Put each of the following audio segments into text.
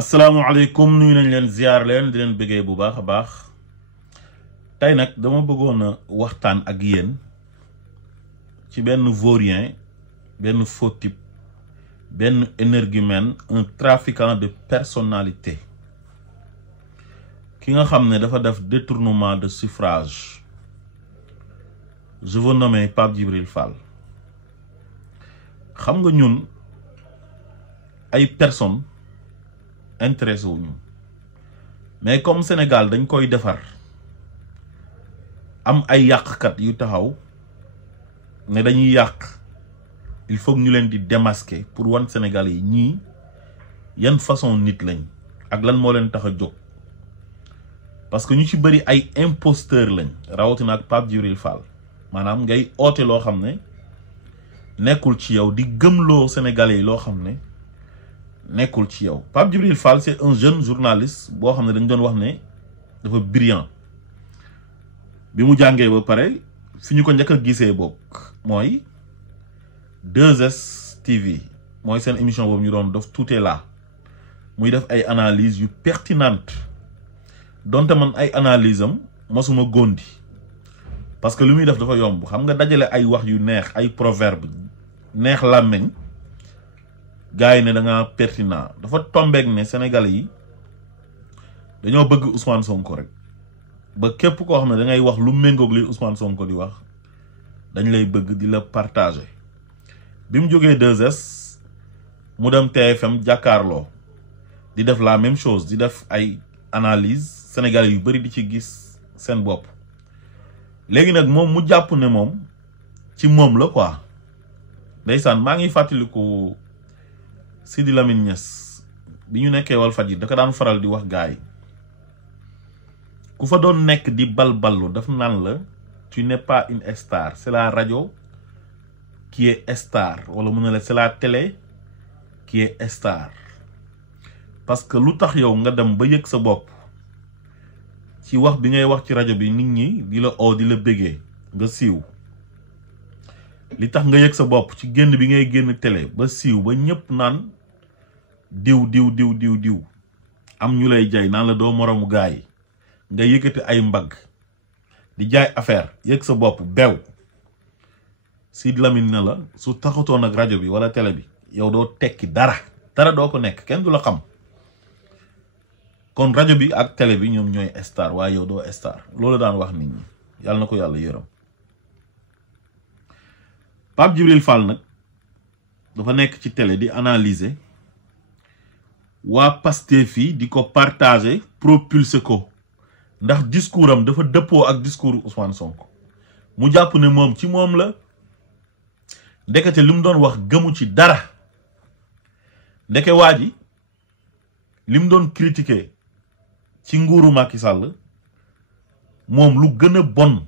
asalaamaaleykum nuyu nañ leen ziar leen di leen bëggee bu baax a baax tey nag dama bëggoon a waxtaan ak yéen ci benn vaurien benn faux type benn énergumène un trafiquant de personnalité ki nga xam ne dafa def détournement de suffrage je veux nommer Pape Djibril Fall. xam nga ñun ay personnes intéressé wuñu mais comme Sénégal dañ koy defar am ay yàqkat yu taxaw ne dañuy yàq il faut ñu leen di démasquer pour wan Sénégal yi ñii yan façon nit lañ ak lan moo leen tax a jóg parce que ñu ci bëri ay imposteur lañ rawatina ak Pape Djibril Fall maanaam ngay oote loo xam ne nekkul ci yow di gëmloo Sénégalais yi loo xam ne nekkul ci yow. Pape Djibril Fall c'est un jeune journaliste boo xam ne dañ doon wax ne dafa brillant bi mu jàngee ba pare fi ñu ko njëkk a gisee bokk mooy 2S TV mooy seen émission boobu ñu doon def tout est là muy def ay analyses yu pertinentes donte man ay analyse am mosuma gondi parce que lu muy def dafa yomb xam nga dajale ay wax yu neex ay proverbe neex làmmeñ gars yi ne da nga pertinent dafa tombeek ne Sénégalais yi dañoo bëgg Ousmane Sonko rek ba képp koo xam ne da ngay wax lu méngoog li Ousmane Sonko di wax dañ lay bëgg di la partager bi mu jógee 2S mu dem TFM jàkkaarloo di def la même chose di def ay analyse Sénégalais yu bari di ci gis seen bopp léegi nag moom mu jàpp ne moom ci moom la quoi ndeysaan maa ngi fàttaliku Sidi Lamine Niass bi ñu nekkee Walfadjri da ko daan faral di wax gaay ku fa doon nekk di balballu daf naan la tu n'es pas une star c'est la radio qui est star wala mu ne la c'est la télé qui est star parce que lu tax yow nga dem ba yëg sa bopp ci wax bi ngay wax ci rajo bi nit ñi di la oo di la bëggee nga siiw li tax nga yëg sa bopp ci génn bi ngay génn télé ba siiw ba ñëpp naan diw am ñu lay jay naan la doo moromu gaay nga yëkkati ay mbagg di jaay affaire yëg sa bopp bew Sidy Lamine ne la su taxatoon ak rajo bi wala télé bi yow doo tekki dara doo ko nekk kenn du la xam kon rajo bi ak télé bi ñoom ñooy star waaye yow doo star loolu daan wax nit ñi yàlla na ko yàlla yërëm Pape Djibril Fall nag dafa nekk ci télé di analyser waa Pastef fii di ko partager propulser ko ndax discours am dafa dëppoo ak discours Ousmane Sonko mu jàpp ne moom ci moom la ndekete li mu doon wax gëmu ci dara ndeke waa ji li mu doon critiquer ci nguuru Macky Sall moom lu gën a bon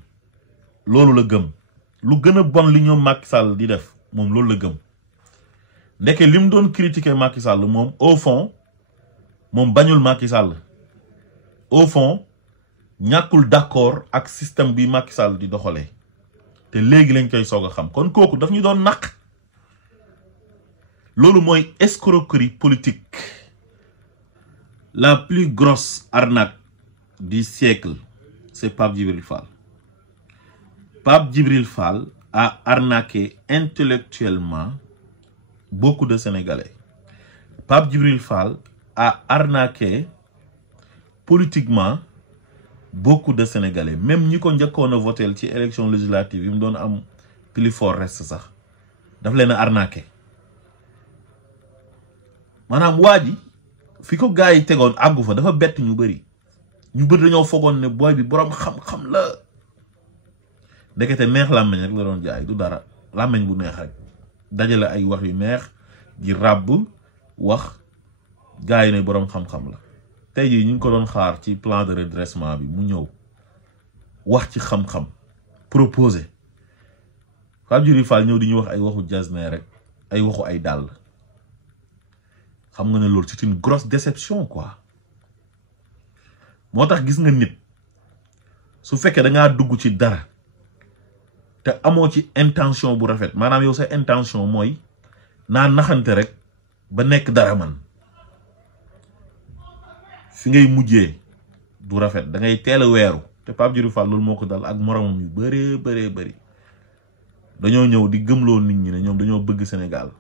loolu la gëm lu gën a bon li ñoom Macky Sall di def moom loolu la gëm ndeke li mu doon critiquer Macky Sall moom au fond moom bañul Macky Sall au fond ñàkkul d'accord ak système bi Macky Sall di doxalee te léegi lañ koy soog a xam kon kooku daf ñu doon naq loolu mooy escroquerie politique la plus grosse arnaque du siècle c'est Pape Djibril Fall. Pape Djibril Fall a arnaqué intellectuellement beaucoup de Sénégalais. Pape Djibril Fall a arnaqué politiquement beaucoup de Sénégalais. Même ñi ko njëkkoon a voté ci élection législative yi mu doon am plus fort reste sax daf leen a arnaqué maanaam waa ji fi ko gars yi tegoon àggu fa dafa bett ñu bëri dañoo fogoon ne booy bi boroom xam-xam la ndekete neex làmmeñ rek la doon jaay du dara làmmeñ bu neex rek dajale ay wax yu neex di ràbb wax gars yi ne boroom xam-xam la tey jii ñu ngi ko doon xaar ci plan de redressement bi mu ñëw wax ci xam-xam proposé Pape Djibril Fall ñëw di ñu wax ay waxu jasne rek ay waxu ay dàll xam nga ne loolu c'est une grosse déception quoi moo tax gis nga nit su fekkee da ngaa dugg ci dara te amoo ci intention bu rafet maanaam yow sa intention mooy naa naxante rek ba nekk dara man fi ngay mujjee du rafet, da ngay teel a weeru. te Pape Djibril Fall loolu moo ko dal ak moromam yu bëri dañoo ñëw di gëmloo nit ñi ne ñoom dañoo bëgg Sénégal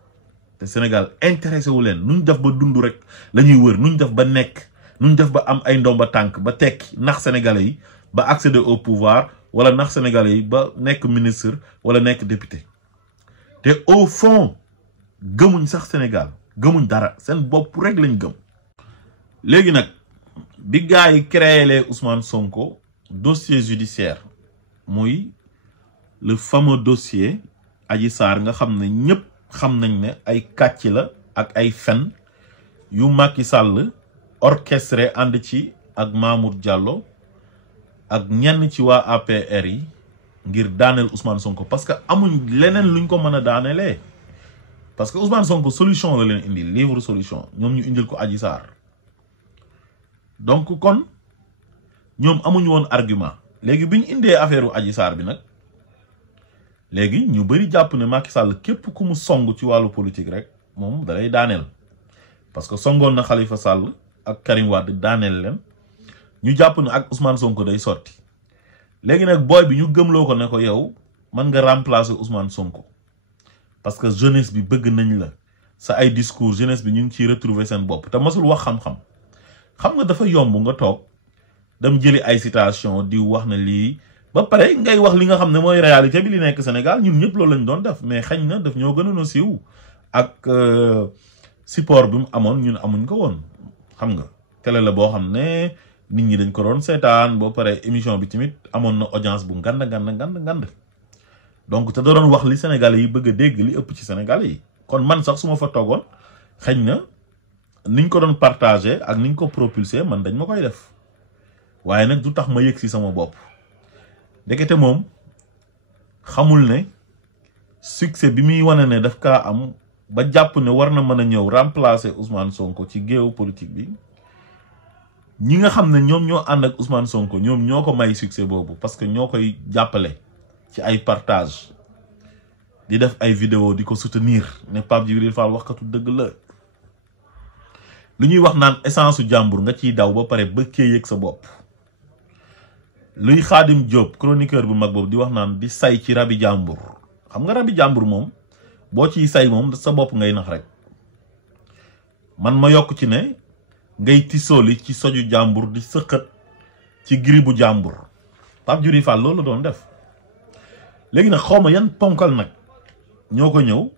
te Sénégal intéressé wu leen nuñ def ba dund rek la ñuy wër, nuñ def ba nekk, nuñ def ba am ay ndomba tànk ba tekki nax sénégalais yi ba accéder au pouvoir wala nax sénégalais yi ba nekk ministre wala nekk député. te au fond gëmuñ sax Sénégal, gëmuñ dara, seen bopp rek lañ gëm. léegi nag bi gars yi créé Ousmane Sonko dossier judiciaire muy le fameux dossier Adji Sarr nga xam ne ñëpp xam nañ ne ay kàcc la ak ay fen yu Macky Sall orchestré ànd ci ak Mamour Diallo ak ñenn ci waa APR yi ngir daaneel Ousmane Sonko parce que amuñ leneen luñ ko mën a daanelee parce que Ousmane Sonko solution la leen indil, livre solution, ñoom ñu indil ko Adji Sarr. donc kon ñoom amuñu woon argument. léegi bi ñu indee affaire Adji Sarr bi nag léegi ñu bëri jàpp ne Macky Sall képp ku mu song ci wàllu politique rek moom da lay daaneel parce que songoon na Khalifa Sall ak Karim Wade daaneel leen ñu jàpp ne ak Ousmane Sonko day sotti. léegi nag booy bi ñu gëmloo ko ne ko yow mën nga remplacer Ousmane Sonko parce que jeunesse bi bëgg nañ la, sa ay discours jeunesse bi ñu ngi ciy retrouver seen bopp te masul wax xam-xam. xam nga dafa yomb nga toog dem jëli ay citation di wax na lii ba pare ngay wax li nga xam ne mooy réalité bi li nekk Sénégal. ñun ñëpp loolu lañ doon def mais xañ na daf ñoo gënoon a siiw ak support bi mu amoon ñun amuñ ko woon. xam nga télé la boo xam ne nit ñi dañ ko doon seetaan boo pare émission bi tamit amoon na audience bu ngand donc te da doon wax li Sénégalais yi bëgg a dégg, li ëpp ci Sénégalais yi. kon man sax su ma fa toogoon xañ na niñ ko doon partagé ak niñ ko propulsé man dañ ma koy def waaye nag du tax ma yëg si sama bopp. ndekete moom xamul ne succès bi muy wane ne daf kaa am ba jàpp ne war na mën a ñëw remplacer Ousmane Sonko ci géewu politique bi. ñi nga xam ne ñoom ñoo ànd ak Ousmane Sonko ñoom ñoo ko may succès boobu parce que ñoo koy jàppale ci ay partage di def ay vidéo di ko soutenir ne Pape Djibril Fall waxkatu dëgg la. lu ñuy wax naan essence su jàmbur nga ciy daw ba pare bëkkee yëg sa bopp. luy Khadim Diop chroniqueur bu mag boobu di wax naan di say ci rabi jàmbur. xam nga rabi jàmbur moom boo ciy say moom sa bopp ngay nax rek. man ma yokk ci ne ngay tisooli ci soju jàmbur di sëqat ci giribu jàmbur. Pape Djibril Fall loolu la doon def. léegi nag xawma yan ponkal nag ñoo ko ñëw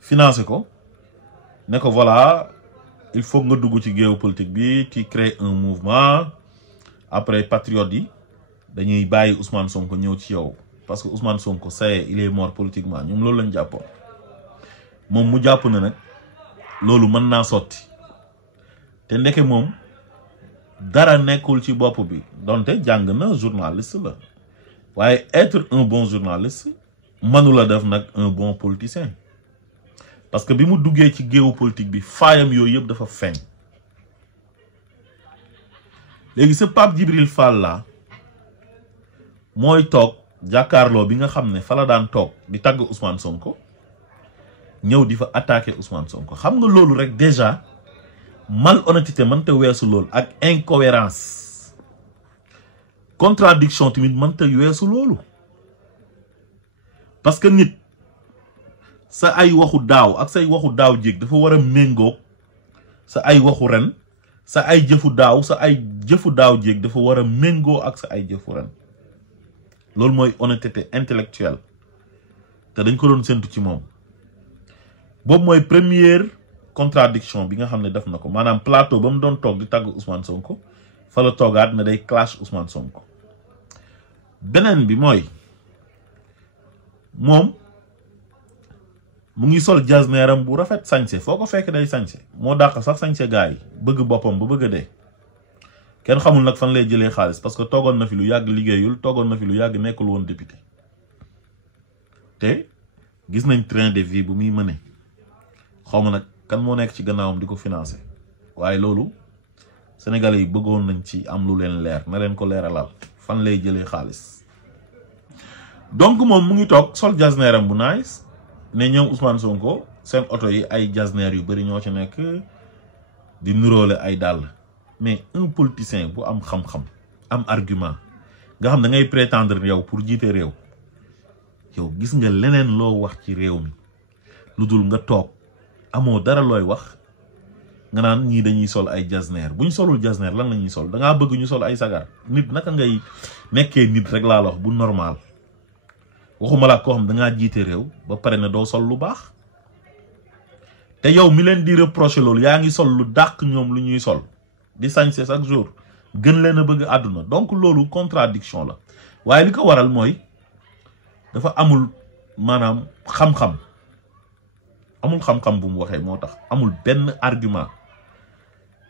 financé ko ne ko voilà il faut nga dugg ci géopolitique bi ci créer un mouvement après patriote yi dañuy bàyyi Ousmane Sonko ñëw ci yow parce que Ousmane Sonko c'est il est mort politiquement ñoom loolu lañ jàppoon moom mu jàpp na nag loolu mën naa sotti te ndeke moom dara nekkul ci bopp bi donte jàng na journaliste la waaye être un bon journaliste mënula def nag un bon politicien parce que bi mu duggee ci géopolitique bi faayam yooyu yëpp dafa feeñ. léegi sa Pape Djibril Fall la mooy toog jàkkaarloo bi nga xam ne fa la daan toog di tagg Ousmane Sonko ñëw di fa attaquer Ousmane Sonko. xam nga loolu rek déjà malhonnêteté mënta weesu loolu ak incohérence contradiction tamit mënta weesu loolu parce que nit sa ay waxu daaw ak say waxu daaw jéeg dafa war a méngoo sa ay waxu ren sa ay jëfu daaw sa ay jëfu daaw jéeg dafa war a méngoo ak sa ay jëfu ren loolu mooy honnêteté intellectuelle te dañ ko doon séntu ci moom boobu mooy première contradiction bi nga xam ne def na ko maanaam plateau ba mu doon toog di tagg Ousmane Sonko fa la toogaat ne day clash Ousmane Sonko. beneen bi mooy moom mu ngi sol jasneeram bu rafet sañse foo ko fekk day sañse moo dàq sax sañse gaa yi bëgg boppam ba bëgg a dee kenn xamul nag fan lay jëlee xaalis parce que toogoon na fi lu yàgg liggéeyul toogoon na fi lu yàgg nekkul woon député te gis nañ train de vie bu muy mëne xaw ma nag kan moo nekk ci gannaawam di ko financé waaye loolu sénégalais yi bëggoon nañ ci am lu leen leer na leen ko leeralal fan lay jëlee xaalis. donc moom mu ngi toog sol jasneeram bu nice ne ñoom Ousmane Sonko seen oto yi ay jasneer yu bari ñoo ci nekk di nuróole ay dàll mais un politicien bu am xam-xam am argument nga xam da ngay prétendre yow pour jiite réew yow gis nga leneen loo wax ci réew mi lu dul nga toog amoo dara looy wax nga naan ñii dañuy sol ay jasneer bu ñu solul jasneer lan la ñuy sol da ngaa bëgg ñu sol ay sagar nit naka ngay nekkee nit rek laa la wax bu normal waxuma la koo xam da ngaa jiite réew ba pare ne doo sol lu baax te yow mi leen di reprocher loolu yaa ngi sol lu dàq ñoom lu ñuy sol di sañse chaque jour gën leen a bëgg àdduna donc loolu contradiction la waaye li ko waral mooy dafa amul maanaam xam-xam amul xam-xam bu mu waxee moo tax amul benn argument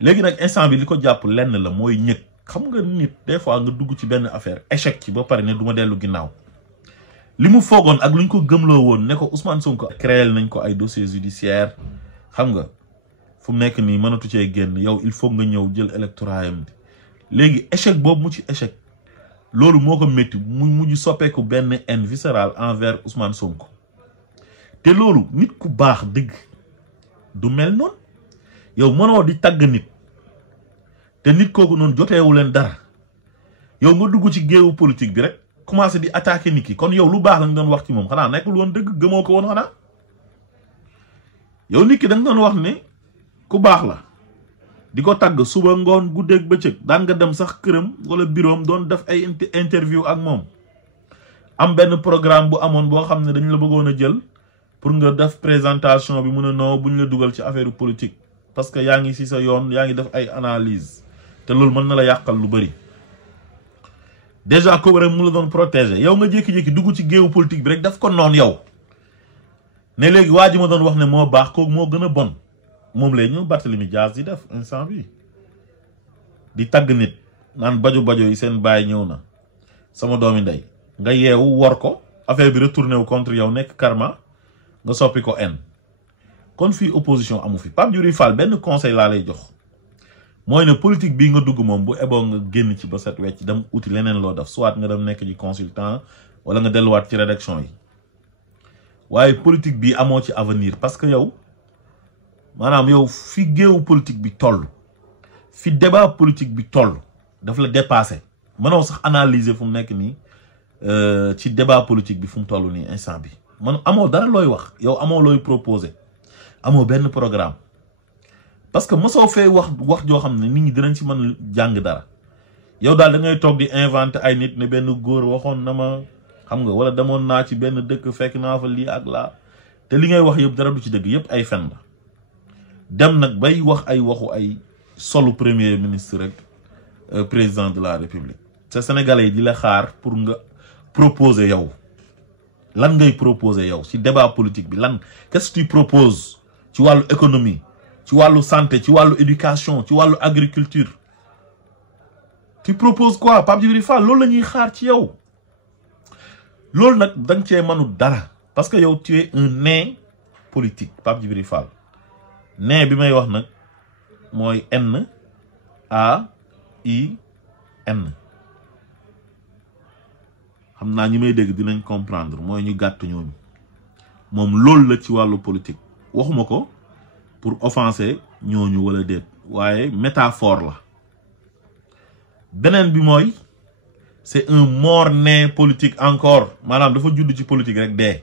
léegi nag instant bi li ko jàpp lenn la mooy ñëg xam nga nit des fois nga dugg ci benn affaire échec ci ba pare ne du ma dellu ginnaaw li mu foogoon ak lu ñu ko gëmloo woon ne ko Ousmane Sonko créé nañ ko ay dossiers judiciaires xam nga fu mu nekk nii mënatu cee génn yow il faut nga ñëw jël électorat yam léegi échec boobu mu ci échec loolu moo ko métti mu mujj soppeeku benn haine viscérale envers Ousmane Sonko te loolu nit ku baax dëgg du mel noonu yow mënoo di tagg nit te nit kooku noonu joteewu leen dara yow nga dugg ci géewu politique bi rek commencé di attaquer nit ki kon yow lu baax lañ doon wax ci moom xanaa nekkul woon dëgg gëmoo ko woon xanaa yow nit ki da nga doon wax ne ku baax la di ko tagg suba ngoon guddeeg bëccëg daan nga dem sax këram wala bureau doon def ay interview ak moom am benn programme bu amoon boo xam ne dañ la bëggoon a jël pour nga def présentation bi mun a noo buñ la dugal ci affaire politique parce que yaa ngi si sa yoon yaa ngi def ay analyse te loolu mën na la yàqal lu bëri déjà ko rek mu la doon protéger yow nga jékki-jékki dugg ci géewu politique bi rek daf ko noonu yow ne léegi waa ji ma doon wax ne moo baax kooku moo gën a bon moom lay ñu Barthélemy Dias di def instant bi di tagg nit naan bajo yi seen baay ñëw na sama doomi ndey nga yeewu wor ko affaire bi retourné wu contre yow nekk karma nga soppi ko en kon fii opposition amu fi Pape Djibril Fall benn conseil laa lay jox mooy ne politique bii nga dugg moom bu eboo nga génn ci ba set wecc dem uti leneen loo def soit nga dem nekk ci consultant wala nga delluwaat ci rédaction yi waaye politique bi amoo ci avenir parce que yow maanaam yow fi géewu politique bi toll fi débat politique bi toll daf la dépassé mënoo sax analyser fu mu nekk nii ci débat politique bi fu mu toll nii instant bi man amoo dara looy wax yow amoo looy proposer amoo benn programme parce que mosoo fee wax joo xam ne nit ñi dinañ ci mën jàng dara yow daal da ngay toog di inventer ay nit ne benn góor waxoon na ma xam nga wala demoon naa ci benn dëkk fekk naa fa lii ak laa te li ngay wax yëpp dara du ci dëgg yëpp ay fen la dem nag bay wax ay waxu ay solu premier ministre rek président de la république te sénégalais yi di la xaar pour nga proposer yow lan ngay proposer yow ci débat politique bi lan qu'est-ce que tu proposes ci wàllu économie ci wàllu santé ci wàllu éducation ci wàllu agriculture tu proposes quoi Pape Djibril Fall loolu la ñuy xaar ci yow loolu nag da nga cee mënul dara parce que yow tu es un nain politique Pape Djibril Fall nain bi may wax nag mooy N A I N xam naa ñi may dégg dinañ comprendre mooy ñu gàtt ñooñu moom loolu la ci wàllu politique waxuma ko pour offenser ñooñu wala déet waaye métaphore la beneen bi mooy c'est un mort-né politique encore maanaam dafa judd ci politique rek dee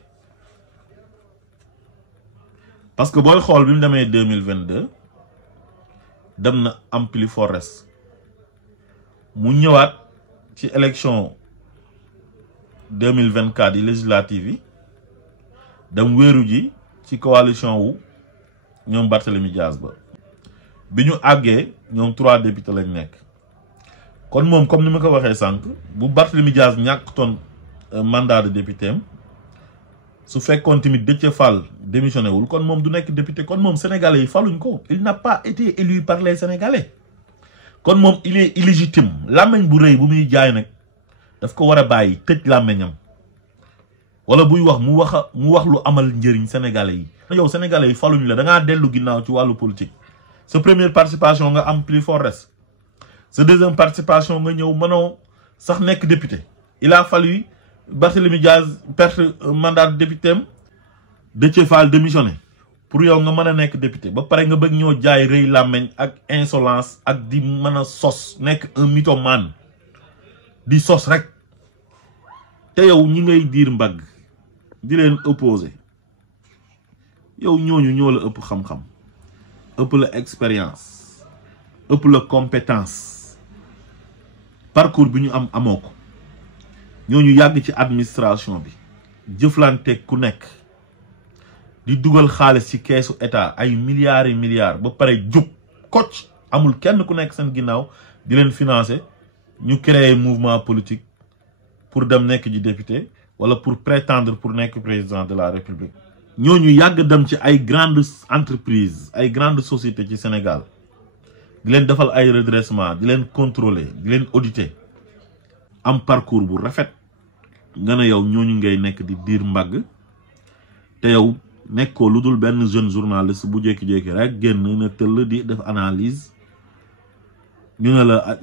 parce que booy xool bi mu demee 2022 dem na Ampli Forest mu ñëwaat ci élection 2024 yi législative yi dem wéeru ji ci coalition wu ñoom Barthélemy Dias ba bi ñu àggee ñoom 3 députés lañ nekk kon moom comme ni ma ko waxee sànq bu Barthélemy Dias ñàkk toon mandat de député am su fekkoon tamit Déthié Fall démissionné wul kon moom du nekk député kon moom sénégalais yi faluñ ko il n'a pas été élu par les sénégalais kon moom il est illégitime làmmeñ bu rëy bu muy jaay nag daf ko war a bàyyi tëj làmmeñam wala buy wax mu wax lu amal njëriñ sénégalais yi yow sénégalais yi faluñ la da ngaa dellu ginnaaw ci wàllu politique sa première participation nga am plus fort sa deuxième participation nga ñëw mënoo sax nekk député il a fallu Barthélemy Dias perte mandat de député am Déthié Fall démissionné pour yow nga mën a nekk député ba pare nga bëgg ñoo jaay rëy làmmeñ ak insolence ak di mën a sos nekk un mythomane di sos rek te yow ñi ngay diir mbagg di leen opposé yow ñooñu ñoo la ëpp xam-xam ëpp la expérience ëpp la compétence parcours bi ñu am amoo ko ñooñu yàgg ci administration bi jëflante ku nekk di dugal xaalis ci keesu état ay milliards et milliards ba pare jub coach amul kenn ku nekk seen ginnaaw di leen financer ñu créer mouvement politique pour dem nekk ji député wala pour prétendre pour nekk président de la république ñooñu yàgg dem ci ay grandes entreprises ay grandes sociétés ci Sénégal di leen defal ay redressement di leen contrôler di leen auditer am parcours bu rafet nga ne yow ñooñu ngay nekk di diir mbagg te yow nekkoo lu dul benn jeune journaliste bu jékki-jékki rek génn na tëll di def analyse ñu ne la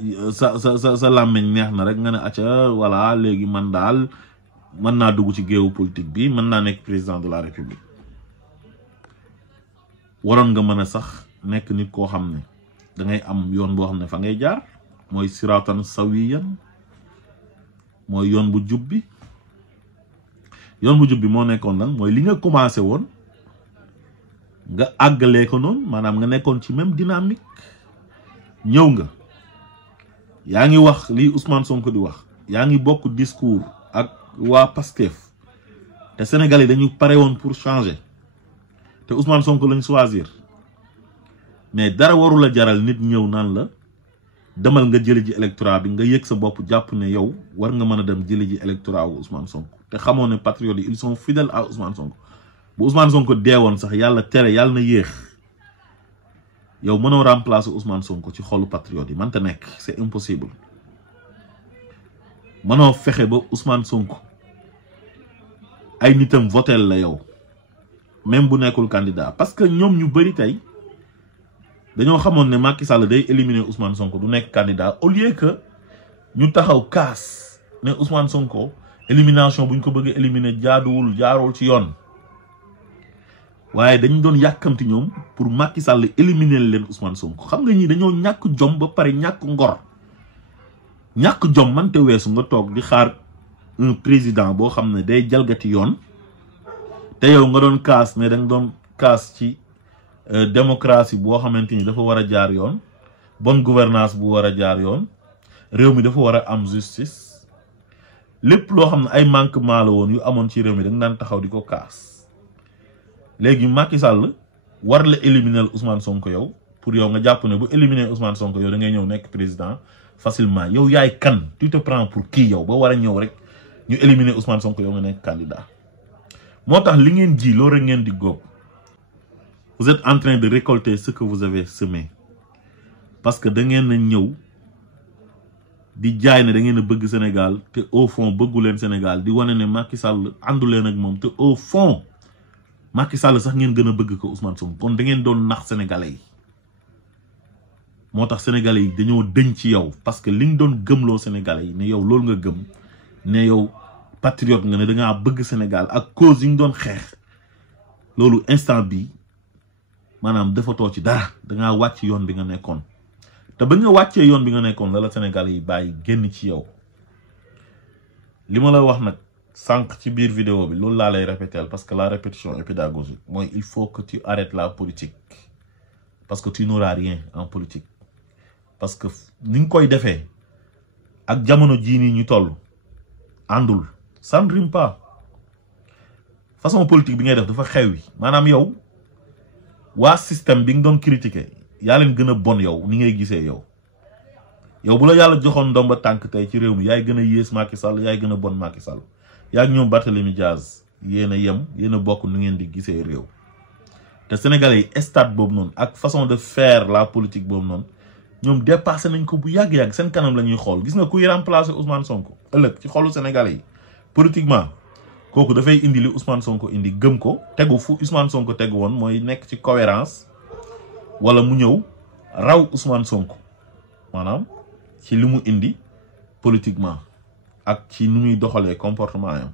sa làmmeñ neex na rek nga ne acca voilà léegi man daal mën naa dugg ci géewu politique bi mën naa nekk président de la république waroon nga mën a sax nekk nit koo xam ne da ngay am yoon boo xam ne fa ngay jaar mooy siratan sawiyan mooy yoon bu jub bi yoon bu jub bi moo nekkoon lan mooy li nga commencé woon nga àggalee ko noonu maanaam nga nekkoon ci même dynamique ñëw nga yaa ngi wax lii Ousmane Sonko di wax yaa ngi bokk discours ak waa Pastef te Sénégal yi dañu pare woon pour changer te Ousmane Sonko lañ choisir mais dara warul a jaral nit ñëw naan la demal nga jëli ji électorat bi nga yëg sa bopp jàpp ne yow war nga mën a dem jëli ji électorat wu Ousmane Sonko te xamoo ne patriotes yi ils sont fidèles à Ousmane Sonko bu Ousmane Sonko deewoon sax yàlla tere yàlla na yéex yow mënoo remplacer Ousmane Sonko ci xolu patriotes yi mënta nekk c'est impossible mënoo fexe ba Ousmane Sonko ay nitam votel la yow même bu nekkul candidat parce que ñoom ñu bëri tey dañoo xamoon ne Macky Sall day éliminer Ousmane Sonko du nekk candidat au lieu que ñu taxaw kaas ne Ousmane Sonko élimination buñ ko bëgg éliminer jaaduwul jaarul ci yoon waaye dañu doon yàkkamti ñoom pour Macky Sall éliminer leen Ousmane Sonko xam nga ñi dañoo ñàkk jom ba pare ñàkk ngor ñàkk jom man te weesu nga toog di xaar un président boo xam ne day jalgati yoon te yow nga doon kaas ne danga doon kaas ci démocratie boo xamante ni dafa war a jaar yoon bonne gouvernance bu war a jaar yoon réew mi dafa war a am justice lépp loo xam ne ay manquement la woon yu amoon ci réew mi da nga daan taxaw di ko kaas léegi Macky Sall war la éliminer Ousmane Sonko yow pour yow nga jàpp ne bu éliminer Ousmane Sonko yow da ngay ñëw nekk président facilement yow yaay kan tu te prends pour kii yow ba war a ñëw rek ñu éliminer Ousmane Sonko yow nga nekk candidat moo tax li ngeen ji loolu rek ngeen di góob. Vous êtes en train de récolter ce que vous avez semé parce que da ngeen a ñëw di jaay ne da ngeen a bëgg Sénégal te au fond bëggu leen Sénégal di wane ne Macky Sall àndu leen ak moom te au fond Macky Sall sax ngeen gën a bëgg ko Ousmane Sonko kon da ngeen doon nax sénégalais yi moo tax sénégalais yi dañoo dëñ ci yow parce que li nga doon gëmloo sénégalais yi ne yow loolu nga gëm ne yow patriote nga ne da ngaa bëgg Sénégal ak cause yi nga doon xeex loolu instant bi maanaam defatoo ci dara dangaa wàcc yoon bi nga nekkoon te ba nga wàccee yoon bi nga nekkoon la Sénégal yi bàyyi génn ci yow li ma la wax nag sànq ci biir vidéo bi loolu laa lay répéter parce que la répétition est pédagogique mooy il faut que tu arrêtes la politique parce que tu n'auras rien en politique parce que ni nga koy defee ak jamono jii nii ñu toll àndul ça ne rime pas façon politique bi ngay def dafa xew yi maanaam yow waa système bi nga doon critiquer yaa leen gën a bon yow ni ngay gisee yow bu la yàlla joxoon ndomba tànk tey ci réew mi yaay gën a yées Macky Sall yaay gën a bon Macky Sall yaa ak ñoom Barthélémy Diaz yéen a yem yéen a bokk nu ngeen di gisee réew te Sénégalais yi stade boobu noonu ak façon de faire la politique boobu noonu ñoom dépassé nañ ko bu yàgg-yàgg seen kanam la ñuy xool gis nga kuy remplacer Ousmane Sonko ëllëg ci xolu Sénégalais yi politiquement kooku dafay indi li Ousmane Sonko indi gëm ko tegu fu Ousmane Sonko tegu woon mooy nekk ci cohérence wala mu ñëw raw Ousmane Sonko maanaam ci li mu indi politiquement ak ci nu muy doxalee comportement yam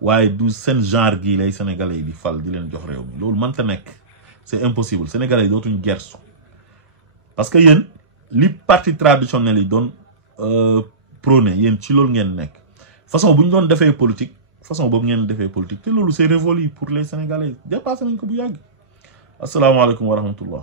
waaye du seen genre gii lay Sénégalais yi di fal di leen jox réew mi loolu mënta nekk c'est impossible sénégalais yi dootuñ gersu parce que yéen li parti traditionnel yi doon prôné yéen ci loolu ngeen nekk façon bu ñu doon defee politique façon boobu ngeen defee politique te loolu c'est révolu pour les sénégalais dépassé nañ ko bu yàgg asalaamaaleykum wa rahmatullah